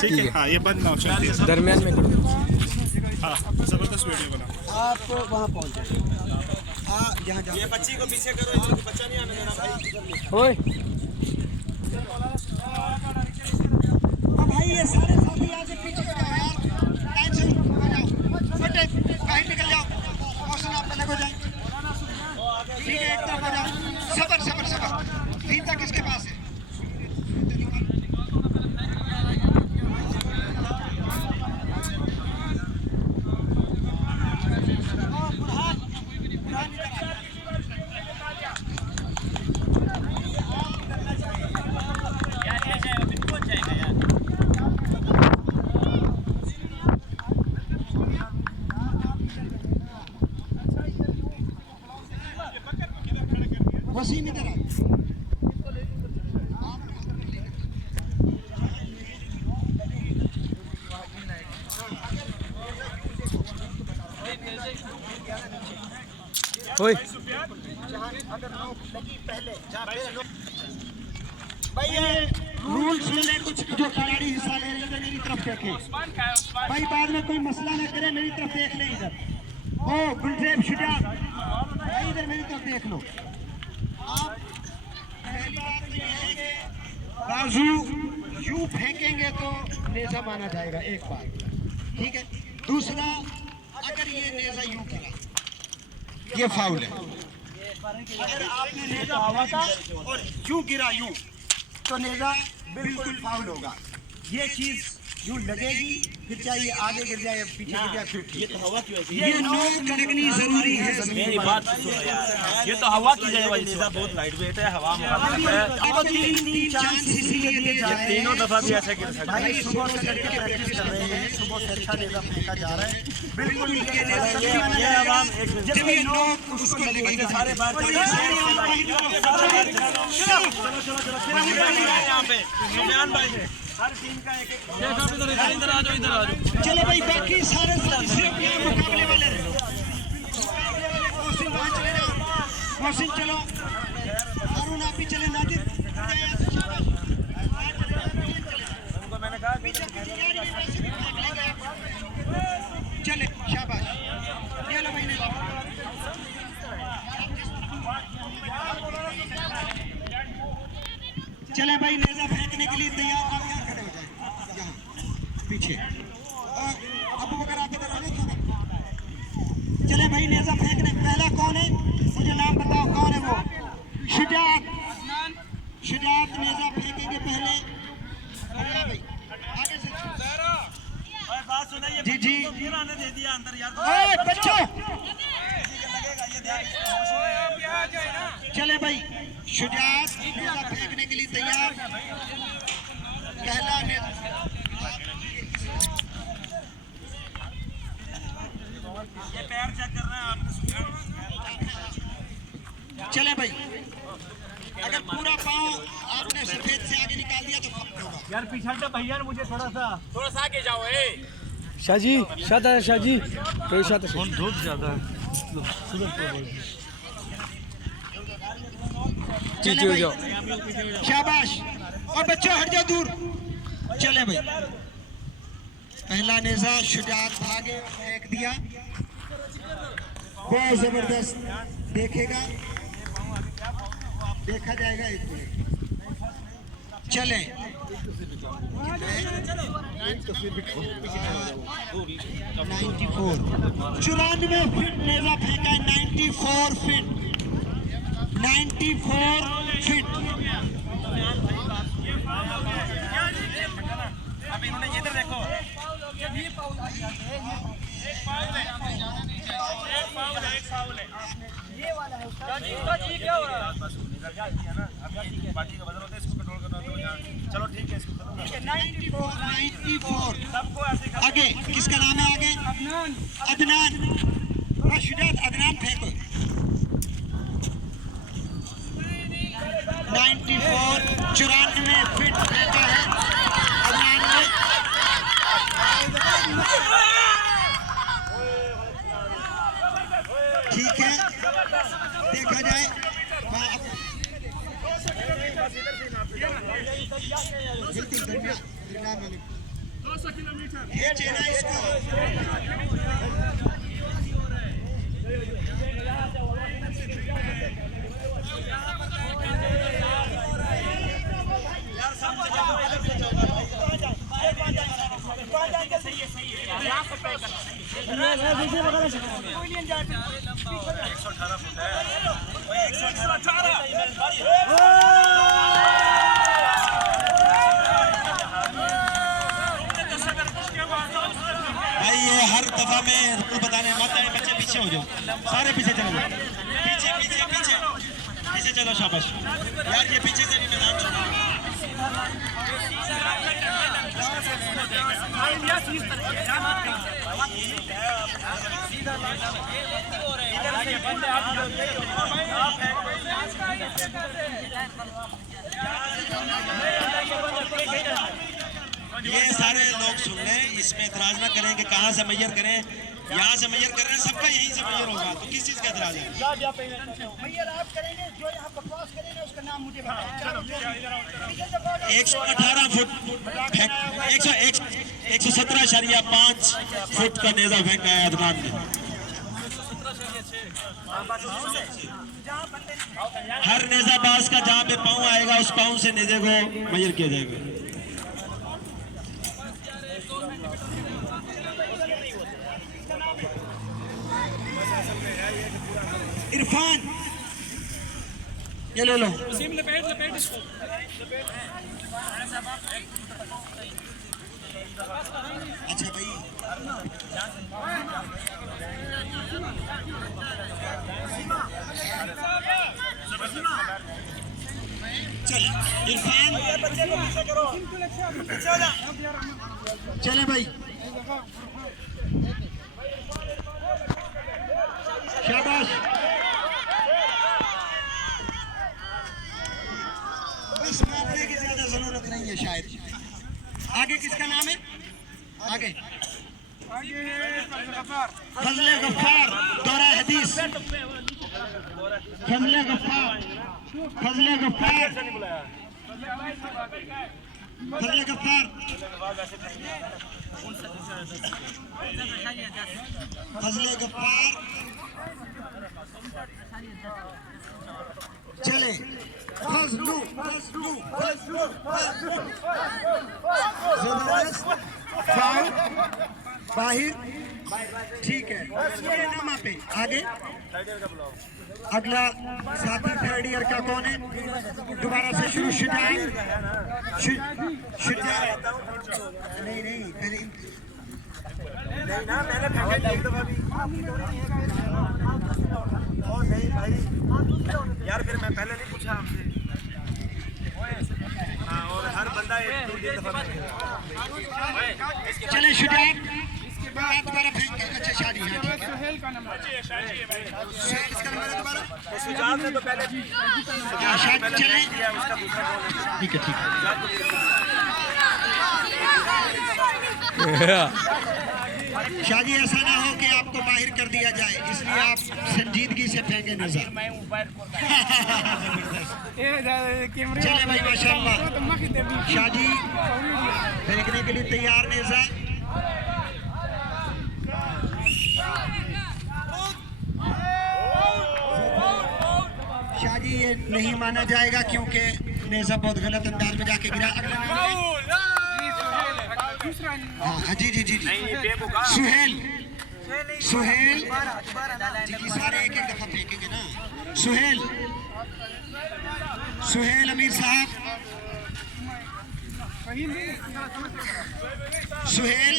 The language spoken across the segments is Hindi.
ठीक है। हाँ ये बंद ना हो चलती है। दरमियान में करो। हाँ जबरदस्त वीडियो बना। आप वहाँ पहुँच जाइए। हाँ यहाँ जाओ। ये बच्ची को पीछे करो, इनको बच्चा नहीं आने देना भाई। ओए भाई ये सारे साथी यहाँ से पीछे हो जाओ यार, टाइम से हो जाओ, फटे बाहर निकल जाओ, मौसम आप अलग हो जाए। ठीक है एक तरफ हो जाओ, सबर सबर सबर। फीता किसके पास है? वसीम इधर आ। ओए भाई ये रूल्स में कुछ जो खिलाड़ी हिस्सा ले रहे हैं मेरी तरफ देखें भाई, बाद में कोई मसला न करे, मेरी तरफ देख लें इधर। ओ गुलजेब शुजा भाई इधर मेरी तरफ देख लो। आप पहली बात तो ये है कि बाजू यूं फेंकेंगे तो नेजा माना जाएगा एक बार, ठीक है। दूसरा अगर ये नेजा यूं गिरा ये फाउल है। अगर आपने नेजा फेंका और यूं गिरा यूं तो नेजा बिल्कुल फाउल होगा। ये चीज यूं लगेगी, फिर चाहे ये आगे गिर जाए पीछे गिर जाए फिर ठीक है। ये नोक लगनी जरूरी है। मेरी बात सुनो यार, ये तो हवा की जगह नेजा बहुत लाइट वेट है, हवा में अब तीन चांस इसीलिए दिए जा रहे हैं। तीनों दफा भी ऐसे गिर सकता है। भाई सुबह से लड़के प्रैक्टिस कर रहे हैं, सुबह से अच्छा नेजा फेंका जा रहा है, बिल्कुल ये जब ये नोक उसको लगेगी सारे बाहर यहाँ पे सुफियान भाई ने हर टीम का एक इधर आ जाओ। चलो भाई बाकी सारे सिर्फ यहाँ मुकाबले वाले रहे। मोहसिन वहाँ चले जाओ, मोहसिन चलो, अरुण आप भी चले, नादिर मैंने कहा चले, शाबाश। ये लो भाई ने चले भाई नेजा फेंकने के लिए तैयार। आप यहाँ खड़े हो जाए, यहाँ पीछे अब अगर आप इधर आने चले भाई नेजा फेंकने। पहला कौन है मुझे नाम बताओ, कौन है वो? शुजात। शुजात नेजा फेंकेंगे पहले। भाई आगे से बात सुनाइए जी जी ने दे दिया अंदर यार। ओए बच्चों चले भाई, शुजात नेजा फेंकने के लिए तैयार। पहला नेजा ये पैर चेक कर रहे हैं आपने। चले भाई, अगर पूरा पाँव आपने सफेद से आगे निकाल दिया तो खत्म होगा। यार पीछे भैया मुझे थोड़ा सा आगे जाओ। शाजी शादा शाजी कोई शादा धूप ज्यादा है। चले भाई शाबाश, और बच्चों हट जाओ दूर। चले भाई पहला नेजा शुजात भागे फेंक दिया, बहुत जबरदस्त। देखेगा देखा जाएगा, एक मिनट चले। 94 फीट नेजा फेंका, 94 फीट, 94 फीट। अब इन्होंने इधर देखो, ये वाला है क्या हो रहा है? बाकी का बदल होता है, इसको कंट्रोल करना होता है। चलो ठीक है, इसको करो। 94 सबको ऐसे आगे किसका नाम है? आगे अदनान। शुजात अदनान फेंको। 94 फीट फेंका है अदनान ने। ठीक है, देखा जाए बिल्कुल ये चेना इसको। भाई ये हर दफा में बताने मत आए, बच्चे पीछे हो जाओ, सारे पीछे चलो, पीछे पीछे पीछे पीछे चलो, शाबाश यार, ये पीछे से भी मैदान छोड़ो। ये सारे लोग सुन लें, इसमें एतराज ना करें कि कहाँ से मैयर करें, यहाँ से मैयर कर रहे हैं, सबका यहीं से मैयर होगा, तो किस चीज़ का एतराज है? मैयर आप करेंगे, जो यहाँ बकवास करेंगे उसका नाम मुझे बताएं। 118 फुट 117.5 फुट का नेजा फेंका है अदनान ने। हर नेजाबाज का जहाँ पे पाँव आएगा उस पाँव से नेजे को मैयर किया जाएगा। इरफान ये ले लो, लपेट इसको। अच्छा भाई, चल इरफान, चले भाई, शाबाश। इस मामले की ज्यादा जरूरत नहीं है शायद। आगे किसका नाम है? आगे फजले गफ्फार, दौरा हदीस, फजले गफ्फार, फजले गफ्फार, फजले गफ्फार, फजले गफ्फार, चले फजलू फजलू फजलू जबरदस्त फाउल बाहिर, ठीक है, ये नामा पे। आगे अगला साथी थर्ड ईयर का कौन है? दोबारा से शुरू, शुजात, शुजात, नहीं नहीं पहले नहीं ना, मैंने फेंका एक दफा भी। और नहीं भाई यार, फिर मैं पहले नहीं पूछा आपसे। हाँ, और हर बंदा एक दफा। चले शुजात, दोबारा फेंक के। अच्छा शादी, हाँ ठीक है। सुहेल का नंबर, सुहेल किसका नंबर है दोबारा? शुजात ने तो पहले शादी चले, ठीक है ठीक है। शादी ऐसा ना हो कि आपको बाहर कर दिया जाए, इसलिए आप संजीदगी से फेंके नजर। चले भाई माशाल्लाह, शादी फेंकने के लिए तैयार नेजा। शादी ये नहीं माना जाएगा क्योंकि नेजा बहुत गलत अंदाज में जाके गिरा। अगला हाँ जी जी जी जी, सुहेल, सुहेल जी की सारे एक एक दफा फेंकेंगे ना। सुहेल, सुहेल अमीर साहब, सुहेल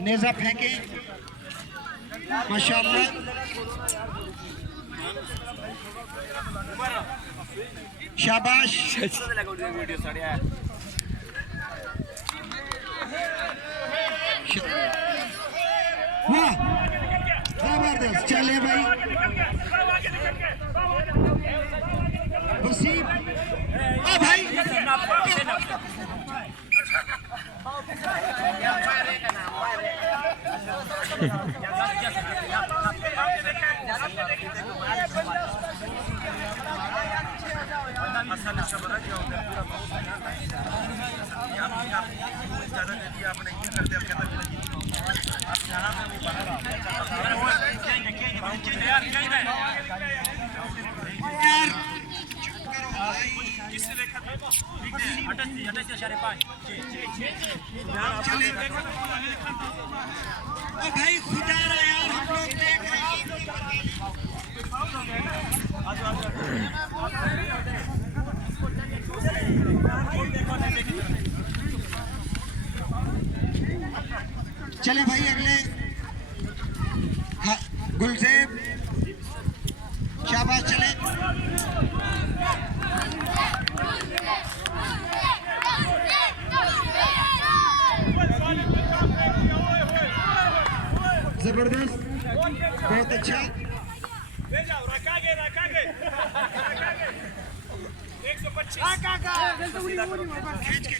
नेजा फेंके माशाल्लाह। शाबाश, वाह जबरदस्त। चले भाई वसीम, भाई दे दिया आपने, ये कर दिया, कहता है आप यहाँ पे वो बाहर आ यार किसने देखा था? चले ओ भाई खुदा रहा यार, हम लोग देख रहे हैं। चले भाई अगले, हाँ, गुलजेब शाबाश, चले जबरदस्त, बहुत अच्छा। ले जाओ, रखा गए 125। खींच के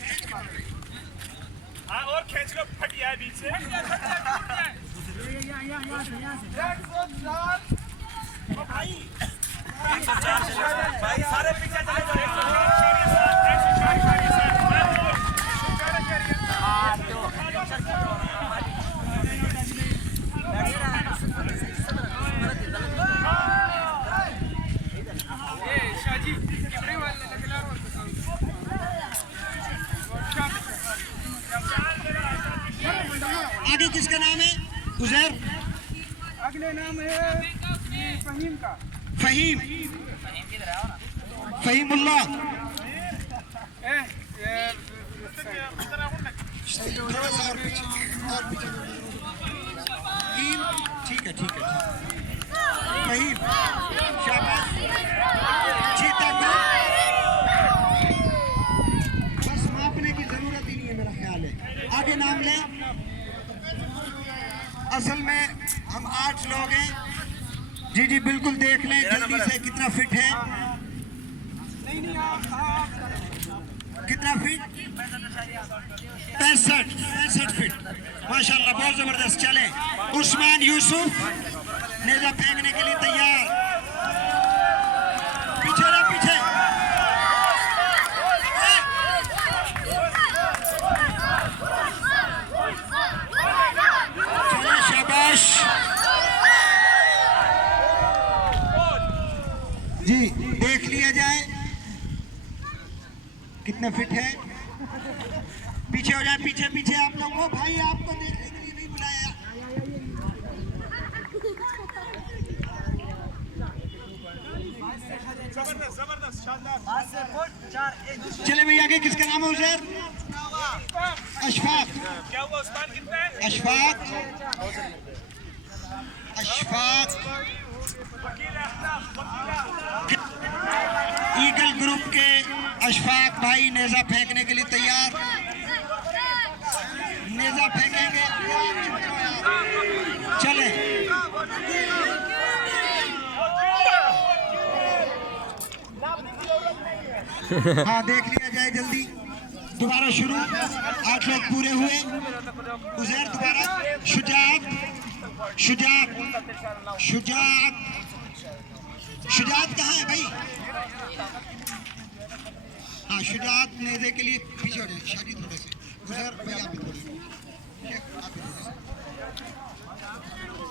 हाँ, और खींच लो, फट गया है बीच से। भाई सारे पीछे चले आगे किसका नाम है? उजैर। अगले नाम है फहीम का। फहीम, फहीमुल्लाह। थोड़ा सा और पीछे, और पीछे। फहीम, ठीक है ठीक है। फहीम, शाबाश, जीता ग्रुप। बस मापने की जरूरत ही नहीं है मेरा ख्याल है। आगे नाम लें। असल में हम 8 लोग हैं। जी जी बिल्कुल, देख लें जल्दी से कितना फिट है। कितना फिट? 65 फिट, माशाल्लाह, बहुत जबरदस्त। चले उस्मान यूसुफ नेजा फेंकने के लिए तैयार। पीछे ना, पीछे। चले शाबाश जी, देख लिया जाए कितने फिट है। पीछे हो जाए, पीछे पीछे आप लोग। ओ भाई, आपको देखने के लिए नहीं बुलाया। जबरदस्त, शानदार। चले भैया, आगे किसका नाम है? उजैर, अशफाक। क्या हुआ उस्मान, कितना है? अशफाक, अशफाक ईगल ग्रुप के अशफाक भाई नेजा फेंकने के लिए तैयार। नेजा फेंकेंगे। चले हाँ, देख लिया जाए जल्दी। दोबारा शुरू, 8 लोग पूरे हुए। उजैर दोबारा। शुजात, शुजात, शुजात, शुजात कहाँ है भाई? हाँ, शुजात नेज़े के लिए पीछे हो जाए। शादी थोड़े से उजैर भाई, आप भी थोड़े।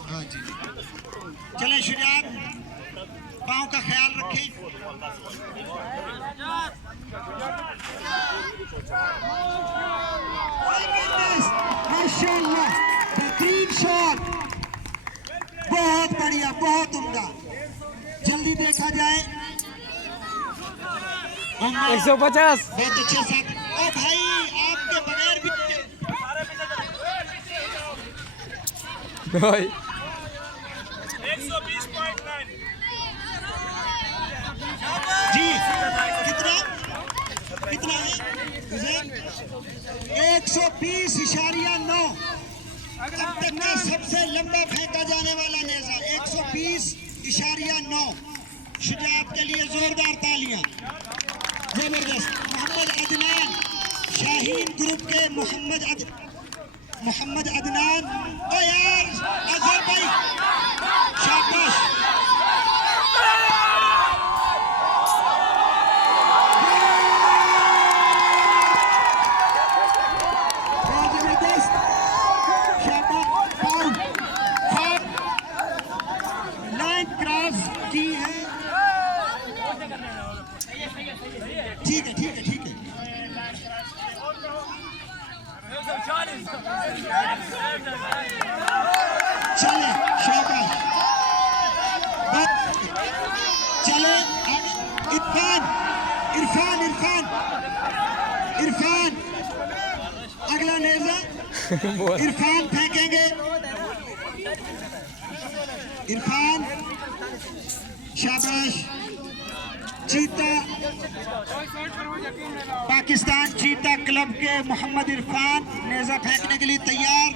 हाँ जी, चले शुजात, पाँव का ख्याल रखें। माशाल्लाह, बेहतरीन शॉट, बहुत बढ़िया, बहुत उम्दा। जल्दी देखा जाए। 150। बहुत अच्छे साथ। ओ भाई, आपके बगैर भी भाई 120.9। जी, कितना कितना है? 120.9। अब तक का सबसे लंबा फेंका जाने वाला नेजा 120.9। शुजात के लिए जोरदार तालियां। जबरदस्त। मोहम्मद अदनान, शाहीन ग्रुप के मोहम्मद अदनान। ओ यार, अजहर भाई, शाबाश। बहुत चले शाबाश चले इरफान इरफान इरफान इरफान अगला नेजा इरफान फेंकेंगे इरफान शाबाश चीता पाकिस्तान चीता क्लब के मोहम्मद इरफान नेजा फेंकने के लिए तैयार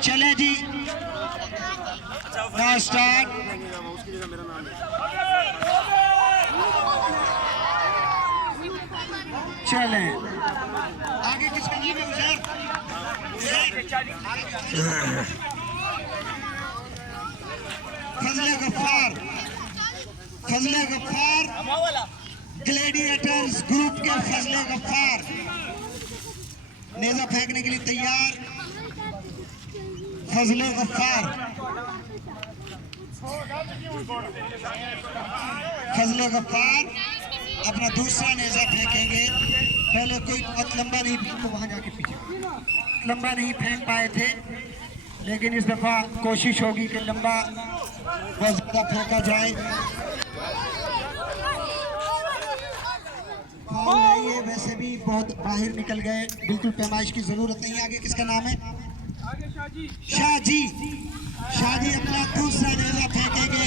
चले जी स्टार्ट चले आगे किसका नाम है उजैर फजले गफ्फार ग्लैडिएटर्स ग्रुप के फजले गफ्फार नेजा फेंकने के लिए तैयार फजले गफ्फार अपना दूसरा नेजा फेंकेंगे पहले कोई बहुत लंबा नहीं तो वहां जाके पीछे लंबा नहीं फेंक पाए थे लेकिन इस दफा कोशिश होगी कि लंबा बहुत ज्यादा फेंका जाए ये वैसे भी बहुत बाहर निकल गए बिल्कुल पैमाइश की जरूरत नहीं आगे किसका नाम है शाहजी अपना दूसरा नेजा फेंकेंगे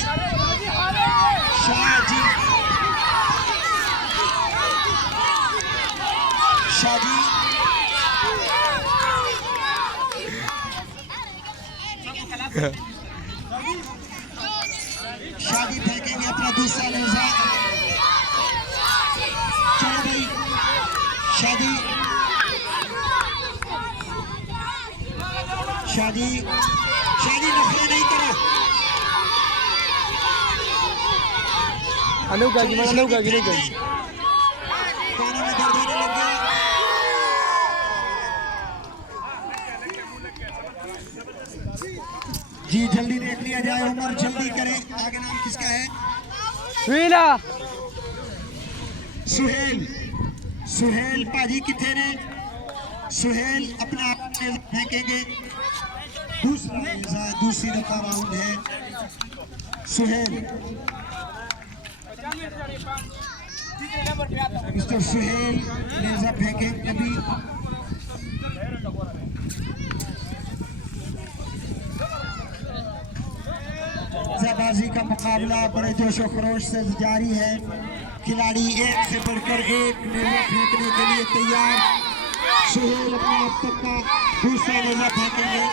शाहजी शादी फेंकेंगे अपना दूसरा नेजा चलो भाई शादी नखरे नहीं करो अनूका जी कानों में दर्द होने लग गया जी जल्दी देख लिया जाए उमर जल्दी करें आगे नाम किसका है सुहेल पाजी किथे ने सुहेल अपना आप फेंकेंगे दूसरी दफा राउंड है सुहेल मिस्टर सुहेल नेजा फेंकेंगे अभी नेजाबाजी का मुकाबला बड़े जोशो खरोश से जारी है खिलाड़ी एक से बढ़कर एक नेजा फेंकने के लिए तैयार सुहेल अपना अब तक का दूसरा नेजा फेंकेंगे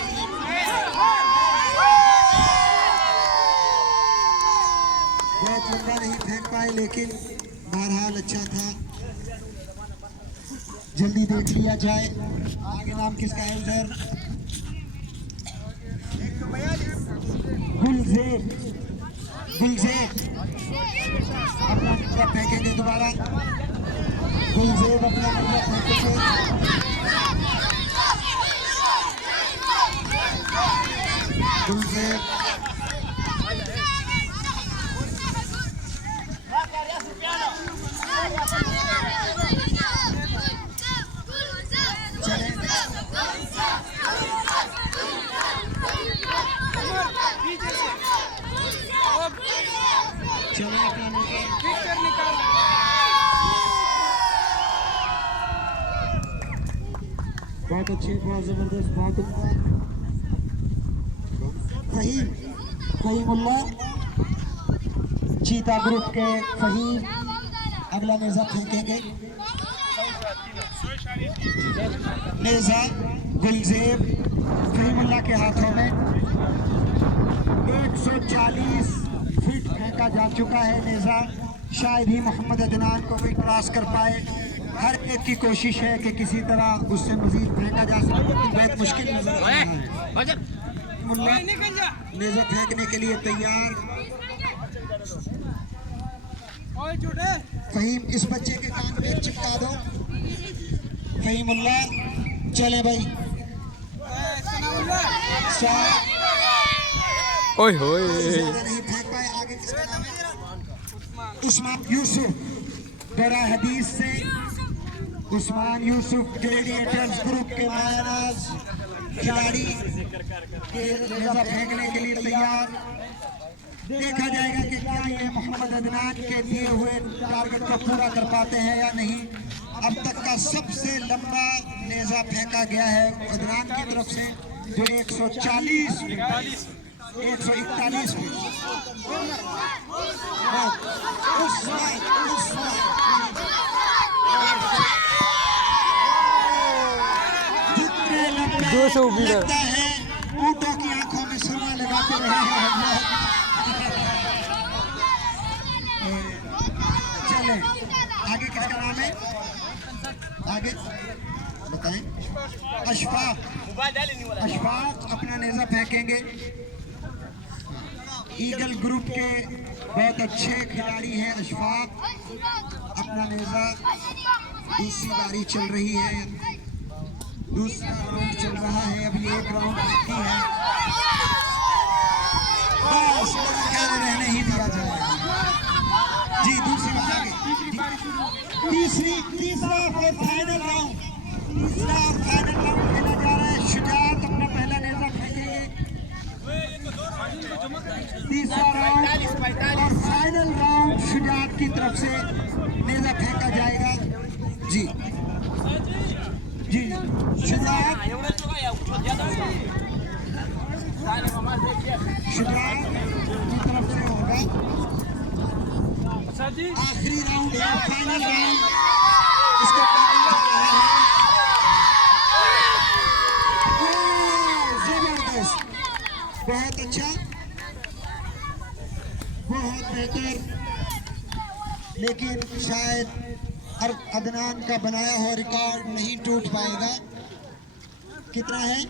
बहुत लंबा नहीं फेंक पाए लेकिन बहरहाल अच्छा था जल्दी देख लिया जाए आगे नाम किसका है उधर गुलजेब अपना मुद्दा फेंकेंगे दोबारा गुलजेब अपना मुद्दा फेंकेंगे गुलजेब बहुत अच्छी बहुत जबरदस्त बहुत फहीमुल्लाह चीता ग्रुप के फहीम अगला नेजा फेंकेंगे नेजा गुलजेब फहीमुल्लाह के हाथों में 140 फीट फेंका जा चुका है नेजा शायद ही मोहम्मद अदनान को भी क्रॉस कर पाए हर एक की कोशिश है कि किसी तरह उससे मजीद फेंका जा सके लेकिन बहुत मुश्किल नजर आ रहा है नेजा फेंकने के लिए तैयार फहीम इस बच्चे के कान में चिपका दो फहीमुल्लाह चले भाई ओए होए नहीं फेंक पाए आगे किसका नाम है उस्मान यूसुफ दरा हदीस से उस्मान यूसुफ ग्लेडिएटर्स ग्रुप के महाराज खिलाड़ी के नेजा फेंकने के लिए तैयार। देखा जाएगा कि क्या ये मोहम्मद अदनान के दिए हुए टारगेट को पूरा कर पाते हैं या नहीं। अब तक का सबसे लंबा नेजा फेंका गया है अदनान की तरफ से, जो 141 लगता है ऊँटों की आंखों में सुरमा लगाते रहे हैं हम लोग। चले आगे, किसका नाम है आगे बताएं? अशफाक अपना नेजा फेंकेंगे। ईगल ग्रुप के बहुत अच्छे खिलाड़ी हैं अशफाक। अपना नेजा, दूसरी बारी चल रही है, दूसरा राउंड चल रहा है, अभी एक राउंड बाकी है। बस रहने ही दिया जाएगा जी। दूसरी बार आगे, तीसरा और फाइनल राउंड खेला जा रहा है। शुजात अपना पहला नेजा फेंकेंगे। तीसरा राउंड और फाइनल राउंड शुजात की तरफ से नेजा फेंका जाएगा जी। शुजात की तरफ से होगा आखिरी राउंड है, फाइनल राउंड। इसको जबरदस्त, बहुत अच्छा, बहुत बेहतर। लेकिन शायद अदनान का बनाया हुआ रिकॉर्ड नहीं टूट पाएगा। कितना है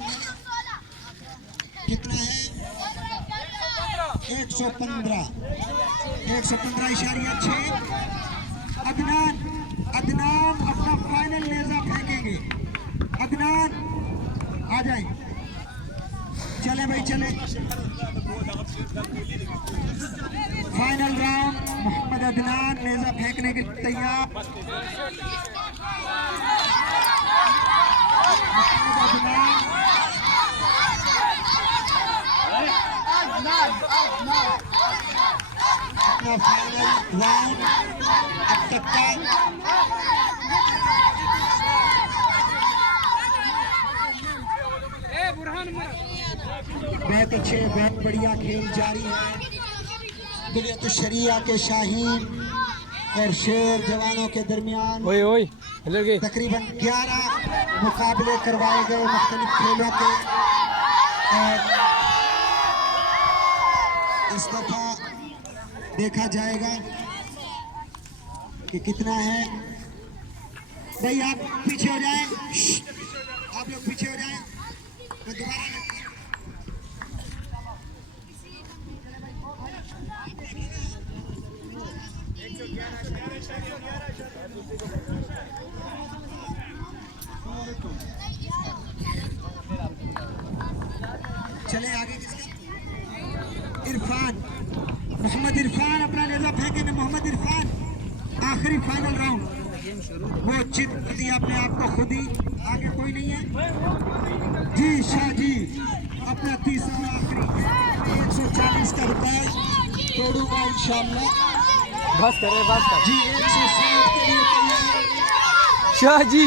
115.6। अदनान अपना फाइनल नेजा फेंकेंगे। अदनान आ जाए, चले भाई चले। फाइनल राउंड, मोहम्मद अदनान नेजा फेंकने के तैयार। अपना फाइनल राउंड अब तक का बहुत अच्छे, बहुत बढ़िया खेल जारी है। दुनिया शरिया के शाहीन और शेर जवानों के दरमियान तकरीबन 11 मुकाबले करवाए गए मुख्तलिफ खेलों के। और इस दफा देखा जाएगा कि कितना है। भाई आप पीछे हो जाएं, आप लोग पीछे हो जाएं। मैं दोबारा चले आगे। इरफान, मोहम्मद इरफान अपना नेजा फेंकेंगे। मोहम्मद इरफान आखिरी फाइनल राउंड, वो जीत दी अपने आप को खुद ही, आगे कोई नहीं है जी। शाह जी अपना तीसरा आखिरी 140 का रिकॉर्ड तोड़ूंगा इंशाअल्लाह। बस कर जी 160 के लिए तैयार शाह जी।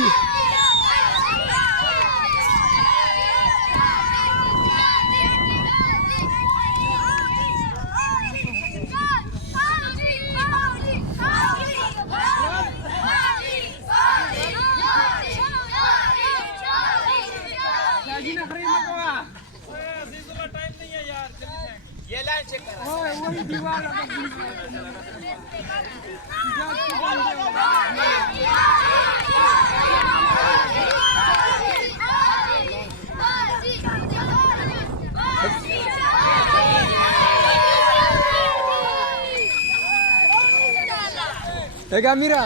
ये लाइन चेक कर। वही दीवार मीरा